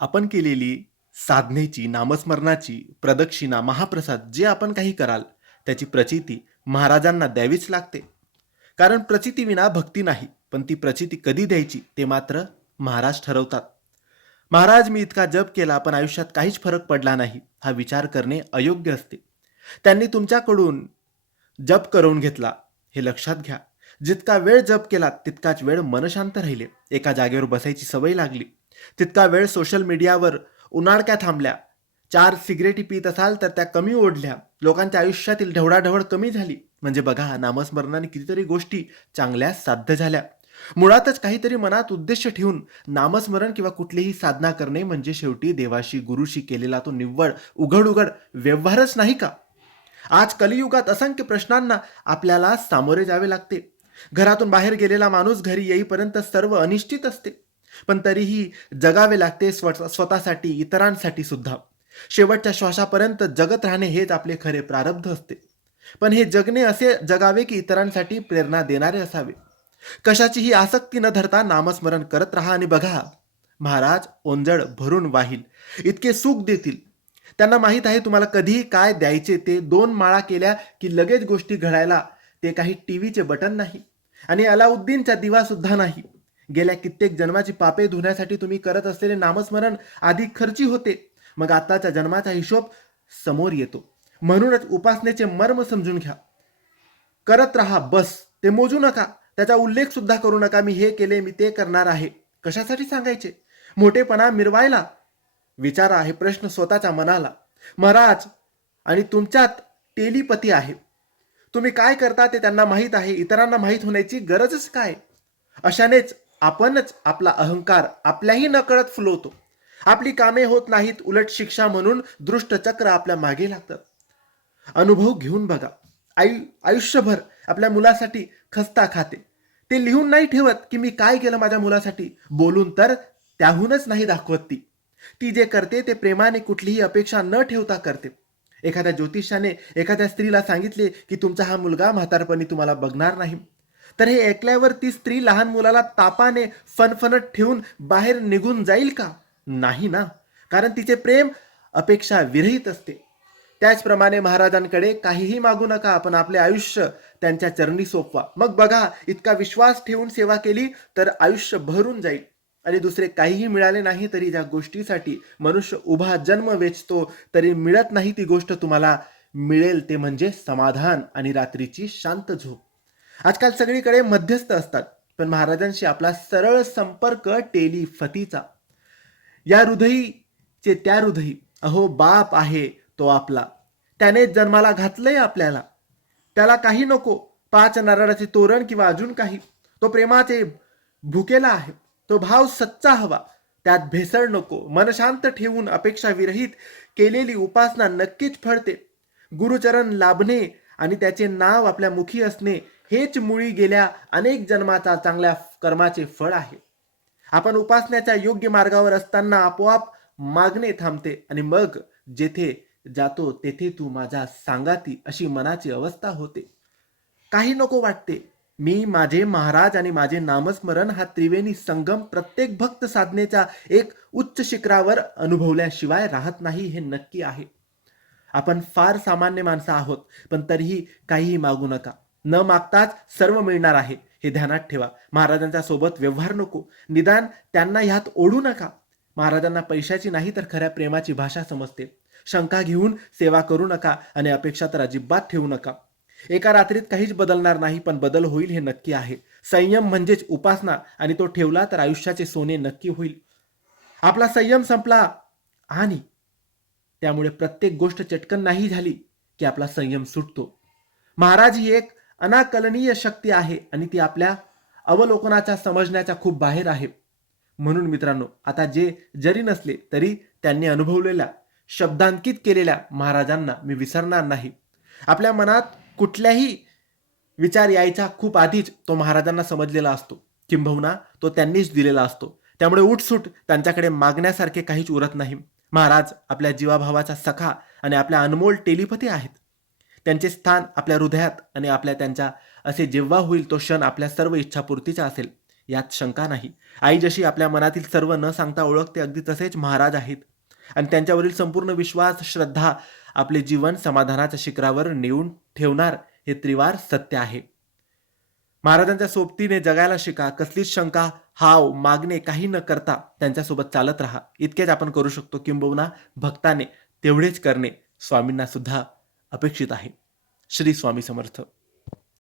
आपण केलेली साधनेची नामस्मरणाची प्रदक्षिणा महाप्रसाद जे आपण काही कराल त्याची प्रचिती महाराजांना द्यावीच लागते. कारण प्रचितीविना भक्ती नाही पण ती प्रचिती कधी द्यायची ते मात्र महाराज ठरवतात. महाराज मी इतका जप केला पण आयुष्यात काहीच फरक पडला नाही हा विचार करणे अयोग्य असते. त्यांनी तुमच्याकडून जप करून घेतला हे लक्षात घ्या. जितका वेळ जप केला तितकाच वेळ मनशांत राहिले. एका जागेवर बसायची सवय लागली. तितका वेळ सोशल मीडियावर उन्हाळक्या थांबल्या. चार सिगरेटी पित असाल तर त्या कमी ओढल्या. लोकांच्या आयुष्यातील ढवळाढवळ कमी झाली. म्हणजे बघा नामस्मरणाने कितीतरी गोष्टी चांगल्या साध्य झाल्या. मुळातच काहीतरी मनात उद्देश ठेवून नामस्मरण किंवा कुठलीही साधना करणे म्हणजे शेवटी देवाशी गुरुशी केलेला तो निव्वळ उघड उघड व्यवहारच नाही का? आज कलियुगात असंख्य प्रश्नांना आपल्याला सामोरे जावे लागते. घरातून बाहेर गेलेला माणूस घरी येईपर्यंत सर्व अनिश्चित असते. पण तरीही जगावे लागते स्व स्वतःसाठी इतरांसाठी सुद्धा. शेवटच्या श्वासापर्यंत जगत राहणे हेच आपले खरे प्रारब्ध असते. पण हे जगणे असे जगावे की इतरांसाठी प्रेरणा देणारे असावे. कशाचीही आसक्ती न धरता नामस्मरण करत राहा आणि बघा महाराज ओंजळ भरून वाहील इतके सुख देतील. त्यांना माहीत आहे तुम्हाला कधी काय द्यायचे ते दोन माळा केल्या की लगेच गोष्टी घडायला ते काही टीव्हीचे बटन नाही आणि अलाउद्दीनचा दिवा सुद्धा नाही. गेल्या कित्येक जन्माची पापे धुण्यासाठी तुम्ही करत असलेले नामस्मरण आधी खर्ची होते. मग आताच्या जन्माचा हिशोब समोर येतो. म्हणूनच उपासनेचे मर्म समजून घ्या. करत राहा बस. ते मोजू नका. त्याचा उल्लेख सुद्धा करू नका. मी हे केले मी ते करणार आहे. कशासाठी सांगायचे? मोठेपणा मिरवायला? विचारा आहे प्रश्न स्वतःच्या मनाला. महाराज आणि तुमच्यात टेलिपती आहे. तुम्ही काय करता ते त्यांना माहीत आहे. इतरांना माहीत होण्याची गरजच काय? अशानेच आपणच आपला अहंकार आपल्याही नकळत फुलवतो. आपली कामे होत नाहीत उलट शिक्षा म्हणून दृष्टचक्र आपल्या मागे लागतात अनुभव घेऊन बघा. आयु आयुष्यभर आपल्या मुलासाठी खस्ता खाते. ते लिहून नाही ठेवत की मी काय केलं माझ्या मुलासाठी. बोलून तर त्याहूनच नाही दाखवत ती. ती जे करते ते प्रेमाने कुठलीही अपेक्षा न ठेवता करते. एखाद्या ज्योतिषाने एखाद्या स्त्रीला सांगितले की तुमचा हा मुलगा म्हातारपणी तुम्हाला बघणार नाही. तर हे ऐकल्यावर ती स्त्री लहान मुलाला तापाने फनफनत ठेवून बाहेर निघून जाईल का? नाही ना. कारण तिचे प्रेम अपेक्षा विरहित असते. त्याचप्रमाणे महाराजांकडे काहीही मागू नका आपण आपले आयुष्य त्यांच्या चरणी सोपवा. मग बघा इतका विश्वास ठेवून सेवा केली तर आयुष्य भरून जाईल. आणि दुसरे काहीही मिळाले नाही तरी ज्या गोष्टीसाठी मनुष्य उभा जन्म वेचतो तरी मिळत नाही ती गोष्ट तुम्हाला मिळेल ते म्हणजे समाधान आणि रात्रीची शांत झोप. आजकाल सगळीकडे मध्यस्थ असतात पण महाराजांशी आपला सरळ संपर्क टेलिफतीचा या हृदयीचे त्या हृदयी अहो बाप आहे तो आपला. त्याने जन्माला घातलंय आपल्याला. त्याला काही नको पाच नारळाचे तोरण किंवा अजून काही. तो प्रेमाचे भुकेला आहे. तो भाव सच्चा हवा. त्यात भेसळ नको. मन शांत ठेवून अपेक्षा विरहित केलेली उपासना नक्कीच फळते. गुरुचरण लाभणे आणि त्याचे नाव आपल्या मुखी असणे हेच मुळी गेल्या अनेक जन्माचा चांगल्या कर्माचे फळ आहे. आपण उपासण्याच्या योग्य मार्गावर असताना आपोआप मागणे थांबते आणि मग जेथे जातो तेथे तू माझा सांगाती अशी मनाची अवस्था होते. काही नको वाटते. मी माझे महाराज आणि माझे नामस्मरण हा त्रिवेणी संगम प्रत्येक भक्त साधनेचा एक उच्च शिखरावर अनुभवल्याशिवाय राहत नाही हे नक्की आहे. आपण फार सामान्य माणसं आहोत पण तरीही काहीही मागू नका. न मागताच सर्व मिळणार आहे हे ध्यानात ठेवा. महाराजांच्या सोबत व्यवहार नको. निदान त्यांना ह्यात ओढू नका. महाराजांना पैशाची नाही तर खऱ्या प्रेमाची भाषा समजते. शंका घेऊन सेवा करू नका आणि अपेक्षा तर अजिबात ठेवू नका. एका रात्रीत काहीच बदलणार नाही पण बदल होईल हे नक्की आहे. संयम म्हणजेच उपासना आणि तो ठेवला तर आयुष्याचे सोने नक्की होईल. आपला संयम संपला. आणि त्यामुळे प्रत्येक गोष्ट चटकन नाही झाली की आपला संयम सुटतो. महाराज ही एक अनाकलनीय शक्ती आहे आणि ती आपल्या अवलोकनाच्या समजण्याच्या खूप बाहेर आहे. म्हणून मित्रांनो आता जे जरी नसले तरी त्यांनी अनुभवलेल्या शब्दांकित केलेल्या महाराजांना मी विसरणार नाही. आपल्या मनात कुठल्याही विचार यायचा खूप आधीच तो महाराजांना समजलेला असतो. किंबहुना तो त्यांनीच दिलेला असतो. त्यामुळे उठसूट त्यांच्याकडे मागण्यासारखे काहीच उरत नाही. महाराज आपल्या जीवाभावाचा सखा आणि आपल्या अनमोल टेलिपती आहेत. त्यांचे स्थान आपल्या हृदयात आणि आपल्या त्यांच्या असे जेव्हा होईल तो क्षण आपल्या सर्व इच्छापूर्तीचा असेल. यात शंका नाही. आई जशी आपल्या मनातील सर्व न सांगता ओळखते अगदी तसेच महाराज आहेत. आणि त्यांच्यावरील संपूर्ण विश्वास श्रद्धा आपले जीवन समाधानाच्या शिखरावर नेऊन ठेवणार हे त्रिवार सत्य आहे. महाराजांच्या सोबतीने जगायला शिका कसलीच शंका हाव मागणे काही न करता त्यांच्यासोबत चालत राहा. इतकेच आपण करू शकतो किंबहुना भक्ताने तेवढेच करणे स्वामींना सुद्धा अपेक्षित आहे. श्री स्वामी समर्थ.